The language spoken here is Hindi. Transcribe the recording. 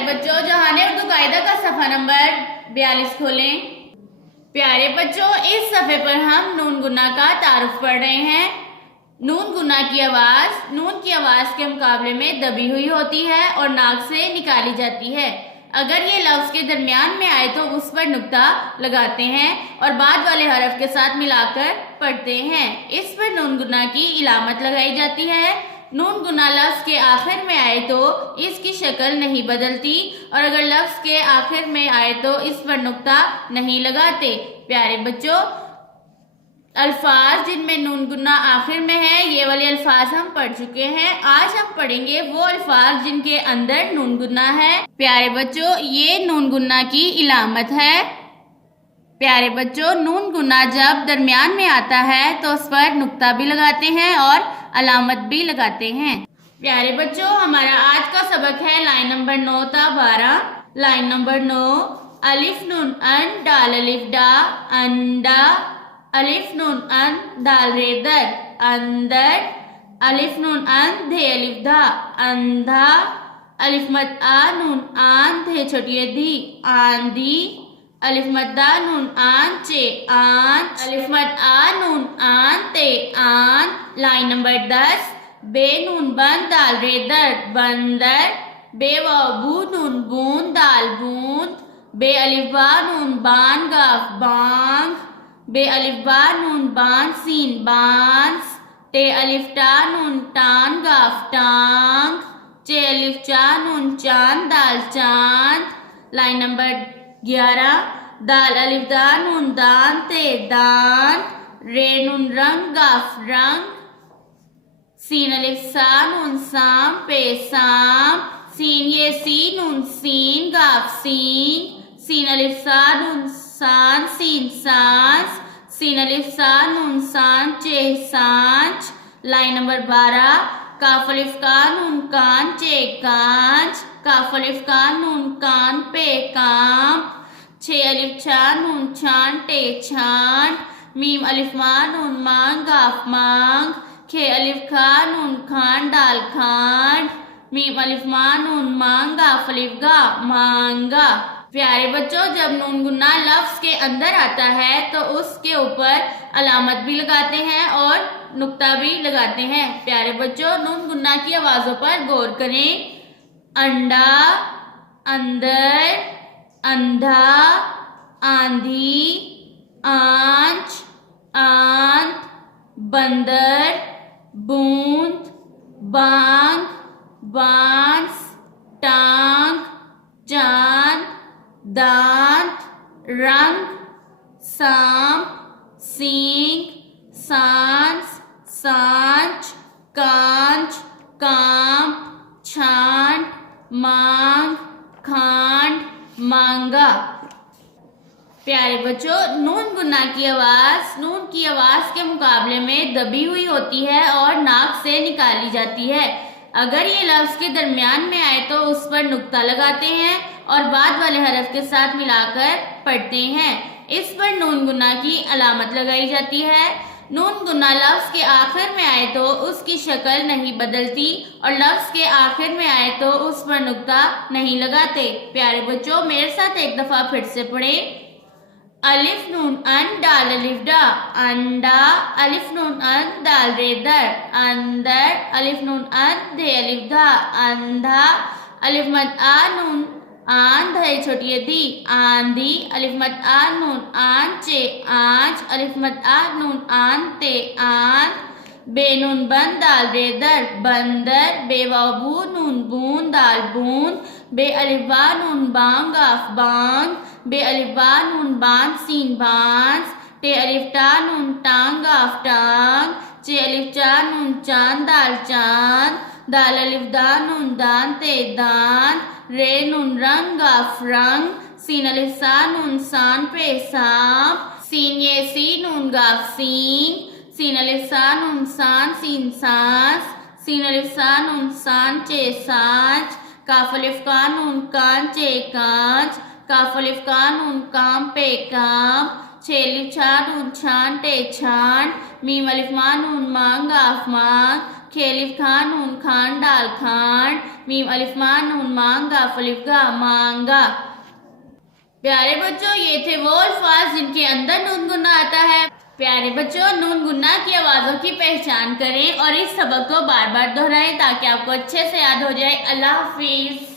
प्यारे बच्चों, जहाने उर्दू कायदा का सफ़ा नंबर 42 खोलें। प्यारे बच्चों, इस सफ़े पर हम नून गुन्ना का तारुफ पढ़ रहे हैं। नून गुन्ना की आवाज़ नून की आवाज़ के मुकाबले में दबी हुई होती है और नाक से निकाली जाती है। अगर ये लफ्ज़ के दरमियान में आए तो उस पर नुक्ता लगाते हैं और बाद वाले हरफ के साथ मिलाकर पढ़ते हैं। इस पर नून गुन्ना की इलामत लगाई जाती है। नून गुना लफ्ज़ के आखिर में आए तो इसकी शक्ल नहीं बदलती और अगर लफ्ज़ के आखिर में आए तो इस पर नुक्ता नहीं लगाते। प्यारे बच्चों, अल्फाज जिनमें नून गुना आखिर में है, ये वाले अल्फाज हम पढ़ चुके हैं। आज हम पढ़ेंगे वो अल्फाज जिनके अंदर नून गुना है। प्यारे बच्चों, ये नून गुना की इलामत है। प्यारे बच्चों, नून गुना जब दरमियान में आता है तो उस पर नुक्ता भी लगाते हैं और अलामत भी लगाते हैं। प्यारे बच्चों, हमारा आज का सबक है लाइन नंबर 9 ता 12। लाइन नंबर 9, अलिफ नून अन दाल अलिफ डा अंडा, अलिफ नून अन दाल रे दर अंदर, अलिफ नून अन धे अलिफ धा अंधा, अलिफ मद आ नून आन थे छोटी धी आंधी, अलिफ मद दा नून आन चे आन, अलिफ मद आ नून आन ते आन। लाइन नंबर 10, बे नून बन दाल रे दर बंदर, बे वाव बू नून बूंद दाल बूंद, बे अलिफ बा नून बान गाफ बांग, बे अलिफ बा नून बान सीन बांस, टे अलिफ टा नून टान गाफ टांग, चे अलिफ चा नून चांद दाल चांद। लाइन नंबर 11, दाल अलिफ दा नून दान ते दान, रे नून रंग गाफ रंग, सीन अलिफ सा नून साम पे साम, सीन ये सी नून सीन गाफ सीन, सीन अलिफ सा नून सान सीन सांस, सीन अलिफ सा नून सान चे सांच। लाइन नंबर 12, काफ अलिफ का नून कान चे कांच, काफ अलिफ का नून कान पे काम, छे अलिफ छा नून छान टे छान, मीम अलिफ मा नून मांग गाफ मांग, खे अलिफ खा नून खान डाल खान, मीम अलिफ मा नून मांग गाफ अलिफ गा मांगा। प्यारे बच्चों, जब नून गुन्ना लफ्ज़ के अंदर आता है तो उसके ऊपर अलामत भी लगाते हैं और नुक्ता भी लगाते हैं। प्यारे बच्चों, नून गुन्ना की आवाज़ों पर गौर करें। अंडा, अंदर, अंधा, आंधी, आंच, आंत, बंदर, बूंद, बांग, बांस, टांग, चांद, दांत, रंग, सांप, सींग, सांस, सांच, कांच, कांप, छांट, मांग, खांड, मांगा। प्यारे बच्चों, नून गुन्ना की आवाज़ नून की आवाज़ के मुकाबले में दबी हुई होती है और नाक से निकाली जाती है। अगर ये लफ्ज़ के दरमियान में आए तो उस पर नुक्ता लगाते हैं और बाद वाले हरफ के साथ मिलाकर पढ़ते हैं। इस पर नून गुन्ना की अलामत लगाई जाती है। नून गुन्ना लफ्ज़ के आखिर में आए तो उसकी शक्ल नहीं बदलती और लफ्ज़ के आखिर में आए तो उस पर नुक्ता नहीं लगाते। प्यारे बच्चों, मेरे साथ एक दफ़ा फिर से पढ़ें। अलिफ नून अन दाल अलिफ डा अंडा, अलिफ नून अन दाल रे दर अंदर, अलिफ नून अन धे अलिफ धा अंधा, अलिफ मद आ नून आन धे छोटी दी आंधी, अलिफ मद आ नून आन चे आंच, अलिफ मद आ नून आन ते आन, बे नून बन दाल रे दर बंदर, बे वाव बू नून बूंद दाल बूंद, बे अलिफ बा नून बांग गाफ बांग, बे अलिफ बा नून बान सीन बांस, टे अलिफ टा नून टांग गाफ टांग, चे अलिफ चा नून चांद दाल चांद, दाल अलिफ दा नून दान ते दान, रे नून रंग गाफ रंग, सीन अलिफ सा नून सान पे साम, सीन ये सी नून गाफ सीन, सीन अलिफ सा नून सान सीन सांस, सीन अलिफ सा नून सान चे सांच, काफ अलिफ का नून कान चे कांच, काफ अलिफ का नून काम पे काम, छे अलिफ छा नून छान टे छान, मीम अलिफ मा नून मांग गाफ मांग, खे अलिफ खान नून खान दाल खान, मीम अलिफ मान नून मांग गाफ अलिफ गा मांगा। प्यारे बच्चों, ये थे वो अल्फाज जिनके अंदर नून गुन्ना आता है। प्यारे बच्चों, नून गुन्ना की आवाज़ों की पहचान करें और इस सबक को बार बार दोहराएं ताकि आपको अच्छे से याद हो जाए। अल्लाह हाफिज़।